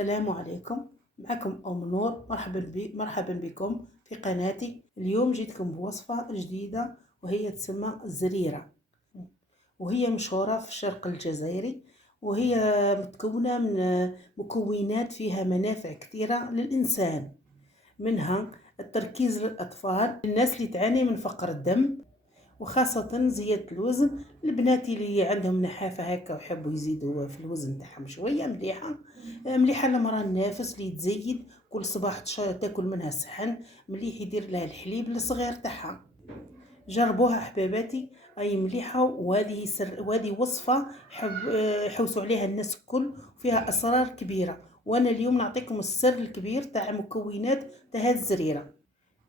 السلام عليكم. معكم أم نور. مرحبا بكم في قناتي. اليوم جيتكم بوصفة جديدة وهي تسمى الزريرة، وهي مشهورة في الشرق الجزائري، وهي متكونة من مكونات فيها منافع كثيرة للإنسان، منها التركيز للأطفال، للناس اللي تعاني من فقر الدم، وخاصة زيادة الوزن. البنات اللي عندهم نحافة هكا ويحبوا يزيدوا في الوزن تاعهم شوية، مليحة لمرأة النافس اللي تزيد كل صباح تاكل منها صحن مليح، يدير لها الحليب للصغير تاعها. جربوها حباباتي، اي مليحة. وهذه وصفة يحوسوا عليها الناس الكل، وفيها اسرار كبيرة. وانا اليوم نعطيكم السر الكبير تاع مكونات تاع هذه الزريرة.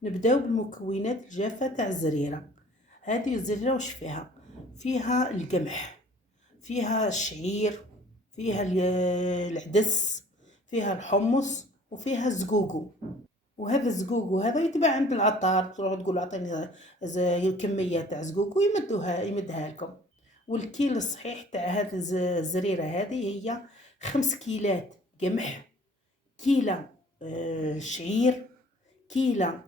نبداو بالمكونات الجافة تاع الزريرة. هذه الزريرة وش فيها؟ فيها القمح، فيها الشعير، فيها العدس، فيها الحمص، وفيها الزقوقو. وهذا الزقوقو هذا يتباع عند العطار، تروح تقول اعطيني كمية تاع زقوقو يمدها لكم. والكيل الصحيح تاع هذه الزريرة هذه هي 5 كيلات قمح، كيلة شعير، كيلة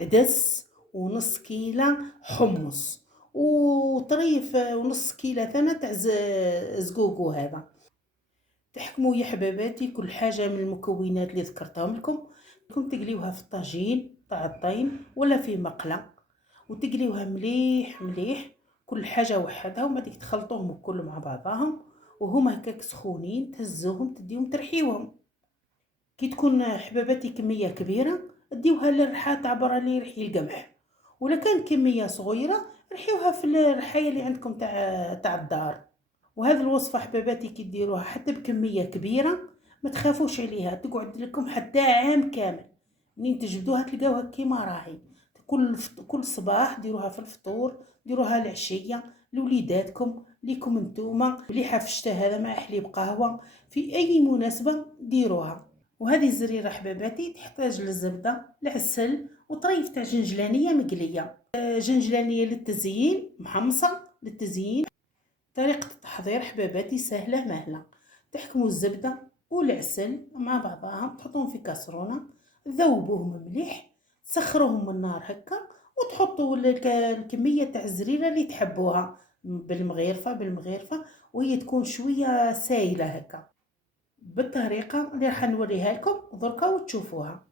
عدس، ونص كيلة حمص، وطريف ونص كيلة ثانية تاع زقوقو. هذا تحكموا يا حباباتي كل حاجة من المكونات اللي ذكرتهم لكم تقليوها في الطاجين تاع الطين ولا في مقلة، وتقليوها مليح مليح كل حاجة وحدها، وما ديك تخلطوهم الكل مع بعضهم، وهما هكاك سخونين تهزوهم تديهم ترحيوهم. كي تكون حباباتي كمية كبيرة اديوها للرحى تاع برا اللي يرحي القمح، ولا كان كمية صغيرة رحيوها في الرحاية اللي عندكم تاع الدار. وهذه الوصفة حباباتي كي ديروها حتى بكمية كبيرة ما تخافوش عليها، تقعد لكم حتى عام كامل. منين تجبدوها تلقاوها كيما راهي. كل صباح ديروها في الفطور، ديروها العشية لوليداتكم، ليكم انتوما مليحة في الشتاء هذا مع حليب قهوة، في أي مناسبة ديروها. وهذه الزريرة حباباتي تحتاج للزبدة، العسل، وطريف تاع جنجلانية مقلية، جنجلانية للتزيين، محمصة للتزيين. طريقة التحضير حباباتي سهلة مهلة. تحكموا الزبدة والعسل مع بعضهم، تحطوهم في كاسرونة، تذوبوهم مليح، تسخروهم من النار هكا، وتحطوا الكمية تاع الزريرة اللي تحبوها بالمغيرفة، وهي تكون شوية سايلة هكا، بالطريقة اللي راح نوريها لكم دركا وتشوفوها.